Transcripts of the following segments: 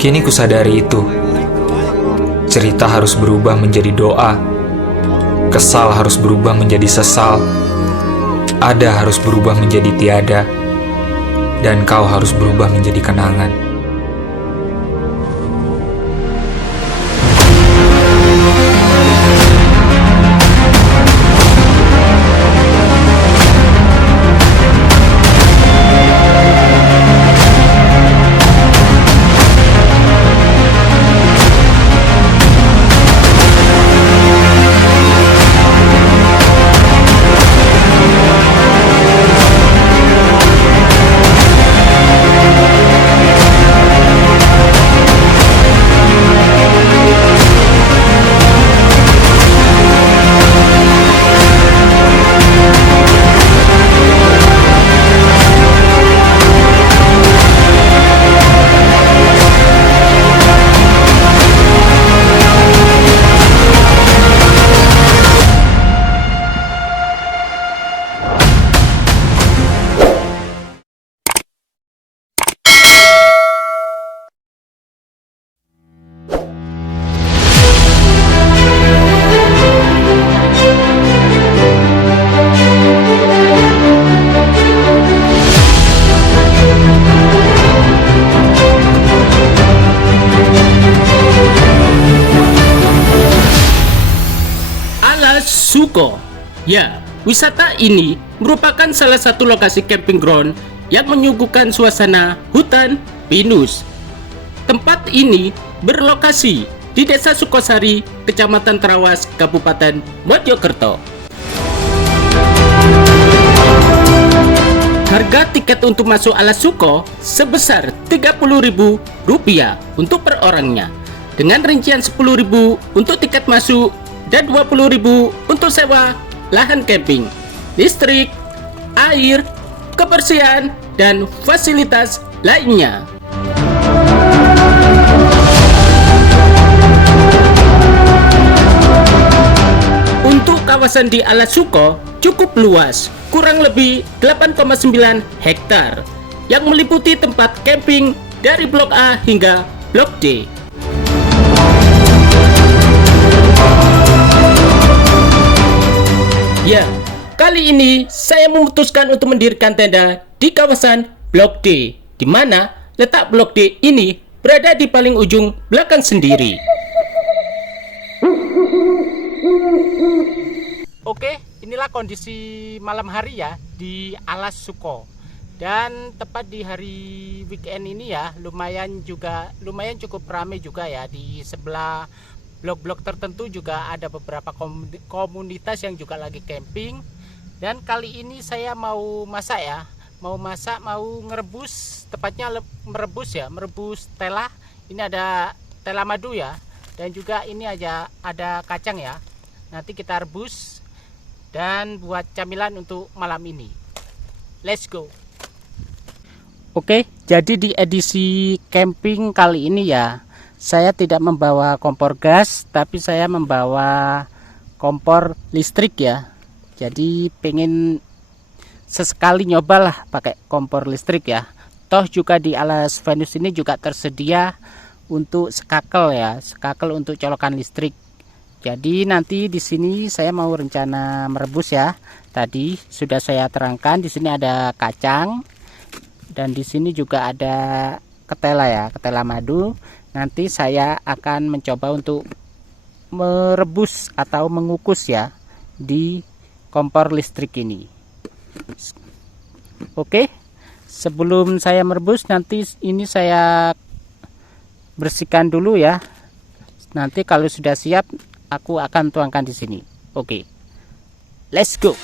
Kini kusadari itu. Cerita harus berubah menjadi doa. Kesal harus berubah menjadi sesal. Ada harus berubah menjadi tiada. Dan kau harus berubah menjadi kenangan. Suko. Ya, wisata ini merupakan salah satu lokasi camping ground yang menyuguhkan suasana hutan pinus. Tempat ini berlokasi di Desa Sukosari, Kecamatan Trawas, Kabupaten Mojokerto. Harga tiket untuk masuk Alas Suko sebesar Rp30.000 untuk per orangnya, dengan rincian Rp10.000 untuk tiket masuk dan Rp20.000 untuk sewa lahan camping, listrik, air, kebersihan, dan fasilitas lainnya. Untuk kawasan di Alas Suko cukup luas, kurang lebih 8,9 hektar, yang meliputi tempat camping dari Blok A hingga Blok D. Ya, kali ini saya memutuskan untuk mendirikan tenda di kawasan Blok D, di mana letak Blok D ini berada di paling ujung belakang sendiri. Oke, inilah kondisi malam hari ya di Alas Suko. Dan tepat di hari weekend ini ya, lumayan cukup ramai juga ya. Di sebelah blok-blok tertentu juga ada beberapa komunitas yang juga lagi camping. Dan kali ini saya mau masak ya, mau ngerebus, tepatnya merebus tela. Ini ada tela madu ya, dan juga ini ada kacang ya. Nanti kita rebus dan buat camilan untuk malam ini. Let's go. Oke, jadi di edisi camping kali ini ya, saya tidak membawa kompor gas, tapi saya membawa kompor listrik ya. Jadi pengen sesekali nyobalah pakai kompor listrik ya. Toh juga di Alas Venus ini juga tersedia untuk skakel ya, skakel untuk colokan listrik. Jadi nanti di sini saya mau rencana merebus ya. Tadi sudah saya terangkan, di sini ada kacang dan di sini juga ada ketela ya, ketela madu. Nanti saya akan mencoba untuk merebus atau mengukus ya di kompor listrik ini. Oke, sebelum saya merebus nanti ini saya bersihkan dulu ya. Nanti kalau sudah siap aku akan tuangkan di sini. Oke, let's go.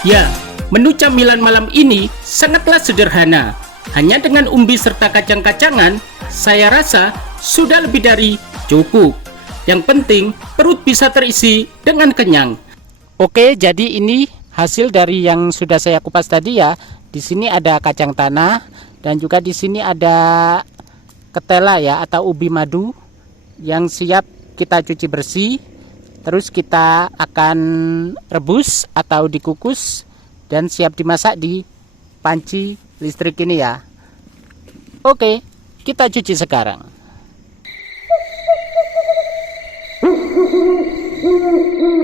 Ya, menu camilan malam ini sangatlah sederhana. Hanya dengan umbi serta kacang-kacangan, saya rasa sudah lebih dari cukup. Yang penting perut bisa terisi dengan kenyang. Oke, jadi ini hasil dari yang sudah saya kupas tadi ya. Di sini ada kacang tanah dan juga di sini ada ketela ya atau ubi madu yang siap kita cuci bersih. Terus kita akan rebus atau dikukus dan siap dimasak di panci listrik ini ya. Oke, kita cuci sekarang.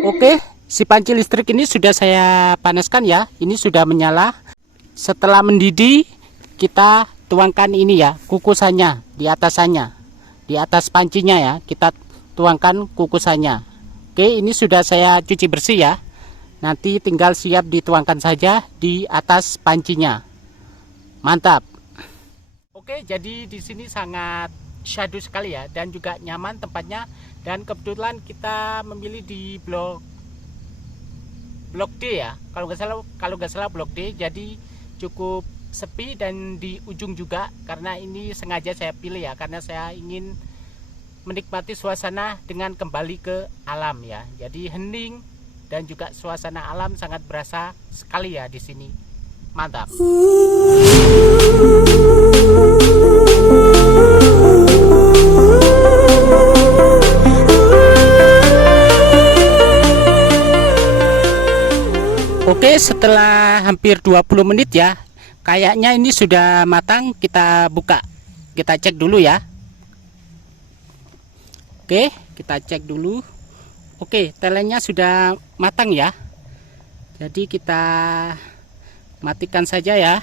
Oke, si panci listrik ini sudah saya panaskan ya. Ini sudah menyala. Setelah mendidih, kita tuangkan ini ya, kukusannya di atasannya. Di atas pancinya ya, kita tuangkan kukusannya. Oke, ini sudah saya cuci bersih ya. Nanti tinggal siap dituangkan saja di atas pancinya. Mantap. Oke, jadi di sini sangat syahdu sekali ya, dan juga nyaman tempatnya. Dan kebetulan kita memilih di blok D ya, kalau nggak salah blok D. Jadi cukup sepi dan di ujung juga, karena ini sengaja saya pilih ya, karena saya ingin menikmati suasana dengan kembali ke alam ya. Jadi hening dan juga suasana alam sangat berasa sekali ya di sini. Mantap. Oke, setelah hampir 20 menit ya, kayaknya ini sudah matang. Kita buka, kita cek dulu ya. Oke, kita cek dulu. Oke, telennya sudah matang ya. Jadi kita matikan saja ya.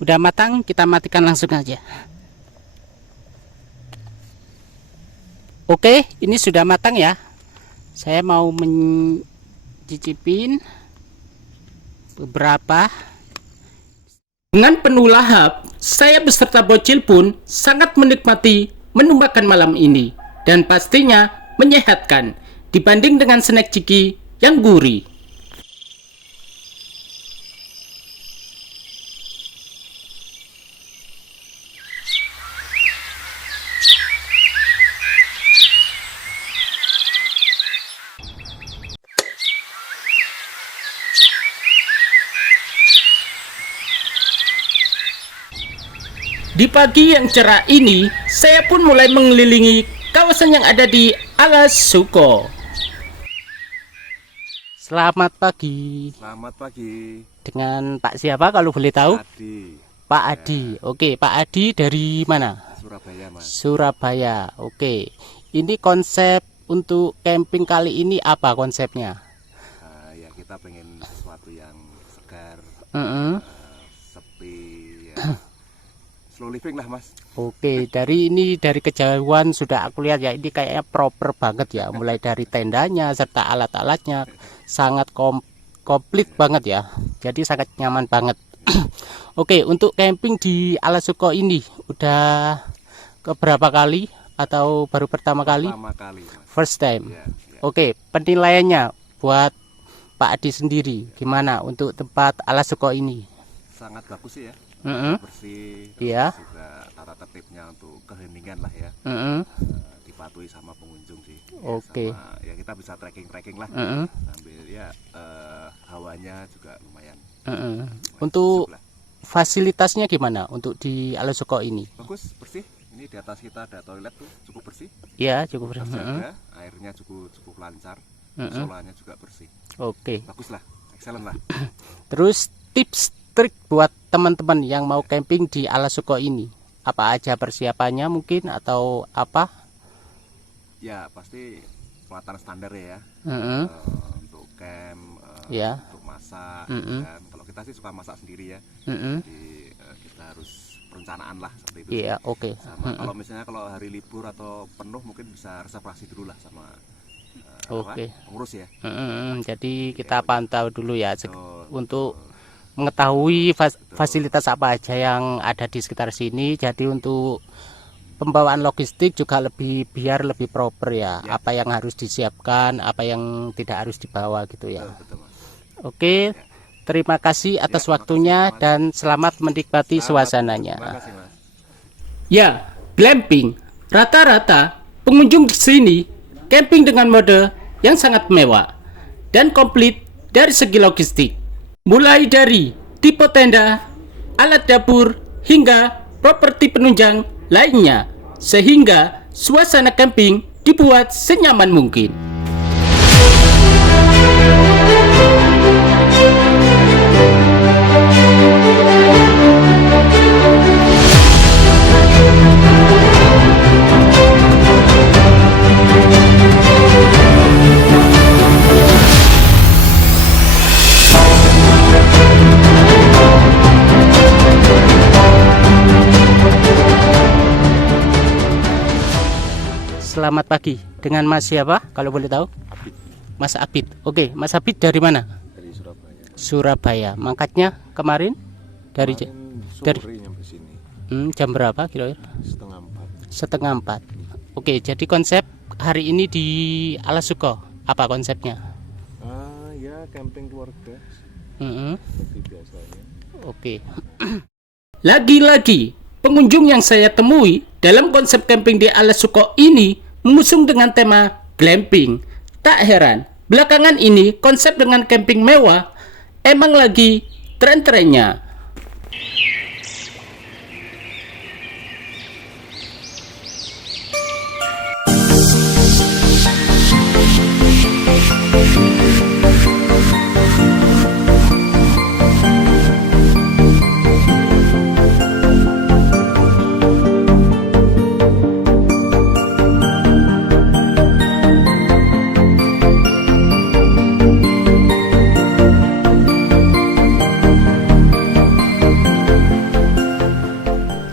Udah matang, kita matikan langsung aja. Oke, ini sudah matang ya. Saya mau mencicipin beberapa. Dengan penuh lahap, saya beserta bocil pun sangat menikmati menu makan malam ini. Dan pastinya menyehatkan dibanding dengan snack ciki yang gurih. Di pagi yang cerah ini, saya pun mulai mengelilingi kawasan yang ada di Alas Suko. Selamat pagi. Selamat pagi. Dengan Pak siapa kalau boleh tahu? Adi. Pak Adi. Oke, Pak Adi dari mana? Surabaya, Mas. Surabaya. Oke. Ini konsep untuk camping kali ini apa konsepnya? Ya kita pengen sesuatu yang segar, sepi, ya. Slow living lah, Mas. Oke, dari kejauhan sudah aku lihat ya, ini kayaknya proper banget ya, mulai dari tendanya serta alat-alatnya sangat komplit banget ya, jadi sangat nyaman banget. Oke, untuk camping di Alas Suko ini udah keberapa kali atau baru pertama kali? Pertama kali, Mas. First time. Ya. Oke, penilaiannya buat Pak Adi sendiri gimana untuk tempat Alas Suko ini? Sangat bagus sih ya. Bersih, Iya. juga tata tertibnya untuk keheningan lah ya. Dipatuhi sama pengunjung sih. Oke. Sama, ya kita bisa trekking lah. Sambil ya hawanya juga lumayan. Untuk sejuk lah. fasilitasnya gimana untuk di Alas Suko ini? Bagus, bersih. Ini di atas kita ada toilet tuh, cukup bersih. Ya, cukup bersih. Terjaga, airnya cukup lancar. Musolanya juga bersih. Oke. Bagus lah, excellent lah. Terus tips trik buat teman-teman yang mau camping di Alas Suko ini, apa aja persiapannya mungkin atau apa? Ya pasti peralatan standar ya. Untuk camp, Ya. untuk masak. Dan kalau kita sih suka masak sendiri ya. Jadi kita harus perencanaan lah seperti itu. Iya, oke. Sama kalau misalnya kalau hari libur atau penuh mungkin bisa reservasi dulu lah sama Oke. pengurus ya. Jadi kita pantau dulu ya Betul, untuk mengetahui fasilitas apa aja yang ada di sekitar sini. Jadi untuk pembawaan logistik juga biar lebih proper ya. Apa yang harus disiapkan, apa yang tidak harus dibawa gitu ya. Betul, Mas. Oke, terima kasih atas waktunya dan selamat menikmati suasananya. Terima kasih, Mas. Ya, glamping. Rata-rata pengunjung di sini camping dengan mode yang sangat mewah dan komplit dari segi logistik. Mulai dari tipe tenda, alat dapur, hingga properti penunjang lainnya, sehingga suasana camping dibuat senyaman mungkin. selamat pagi. Dengan Mas siapa kalau boleh tahu? Abid Mas Abid. Oke, Mas Abid dari mana? dari Surabaya. Surabaya. Mangkatnya kemarin dari dari- Sore nyampe sini jam berapa kira-kira? setengah 4. Setengah 4. Oke, jadi konsep hari ini di Alasuko apa konsepnya? Ya camping keluarga Mm-mm. seperti biasanya. Oke. Lagi-lagi pengunjung yang saya temui dalam konsep camping di Alasuko ini mengusung dengan tema glamping. Tak heran, belakangan ini konsep dengan camping mewah emang lagi tren-trennya.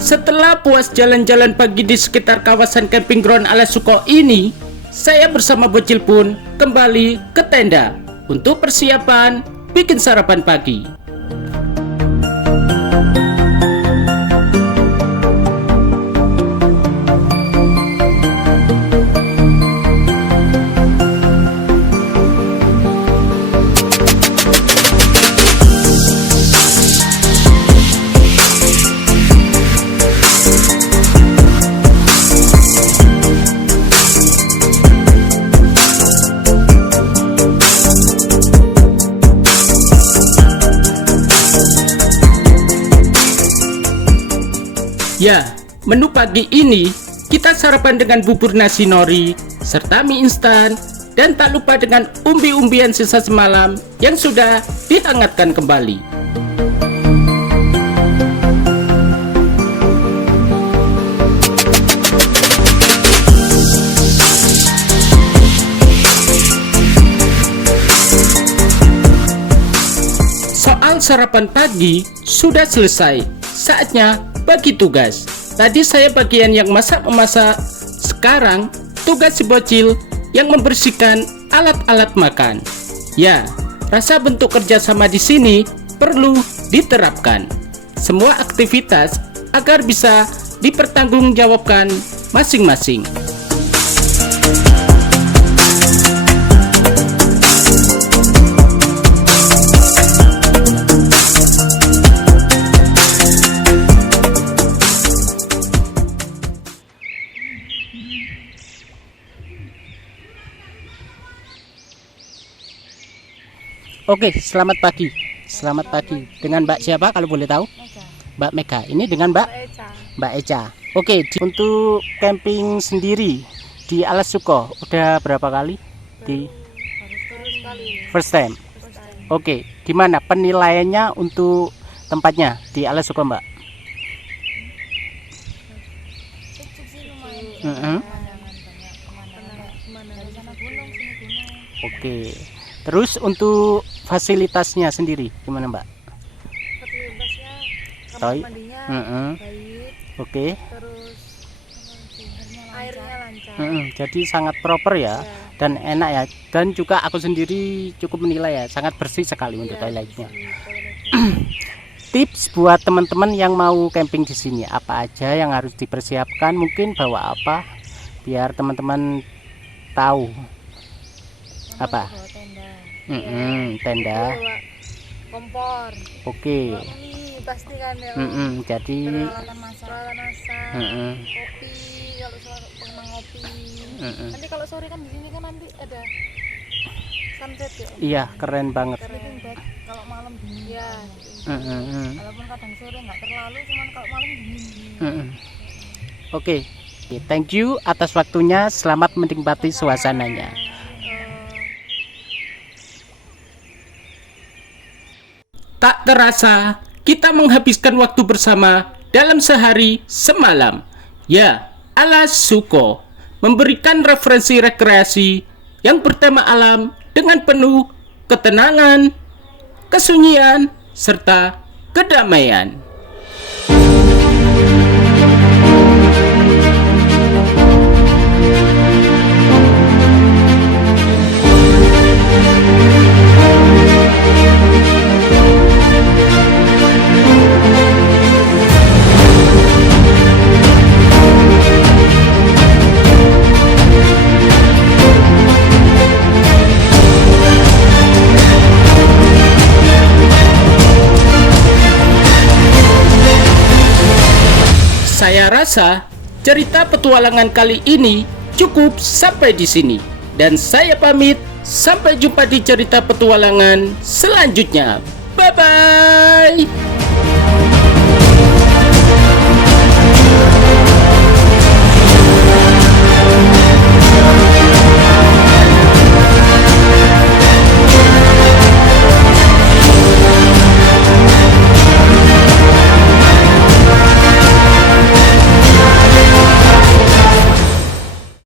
Setelah puas jalan-jalan pagi di sekitar kawasan camping ground Alasuko ini, saya bersama Bocil pun kembali ke tenda untuk persiapan bikin sarapan pagi. Ya, menu pagi ini kita sarapan dengan bubur nasi nori serta mie instan dan tak lupa dengan umbi-umbian sisa semalam yang sudah dihangatkan kembali. Soal sarapan pagi sudah selesai. Saatnya bagi tugas. Tadi saya bagian yang masak-memasak. Sekarang tugas si Bocil yang membersihkan alat-alat makan. Ya, rasa bentuk kerjasama di sini perlu diterapkan. Semua aktivitas agar bisa dipertanggungjawabkan masing-masing. Oke, selamat pagi. Selamat pagi. Dengan Mbak siapa kalau boleh tahu? Mbak Mega. Ini dengan Mbak Eca. Oke, untuk camping sendiri di Alasuko udah berapa kali? Di first time. Oke, gimana penilaiannya untuk tempatnya di Alasuko, Mbak? Oke. Terus untuk fasilitasnya sendiri gimana, Mbak? Fasilitasnya kamar Toy? mandinya Heeh. baik, Oke. terus airnya lancar. Jadi sangat proper ya, dan enak ya. Dan juga aku sendiri cukup menilai ya, sangat bersih sekali untuk toiletnya. Tips buat teman-teman yang mau camping di sini, apa aja yang harus dipersiapkan? Mungkin bawa apa biar teman-teman tahu apa? Bawa tenda. Tenda. Bawa kompor. Oke. Bawa mie pasti kan ya. Jadi Peralatan masak. Mm-mm. Kopi kalau sore pernah ngopi. Nanti kalau sore kan di sini kan nanti ada sunset ya. iya keren banget. Sleeping bag kalau malam dingin. Iya. Walaupun kadang sore nggak terlalu, cuman kalau malam dingin. Oke, thank you atas waktunya. Selamat menikmati suasananya. Tak terasa kita menghabiskan waktu bersama dalam sehari semalam. Ya, Alasuko memberikan referensi rekreasi yang bertema alam dengan penuh ketenangan, kesunyian, serta kedamaian. rasa cerita petualangan kali ini cukup sampai di sini. Dan saya pamit, sampai jumpa di cerita petualangan selanjutnya. Bye-bye.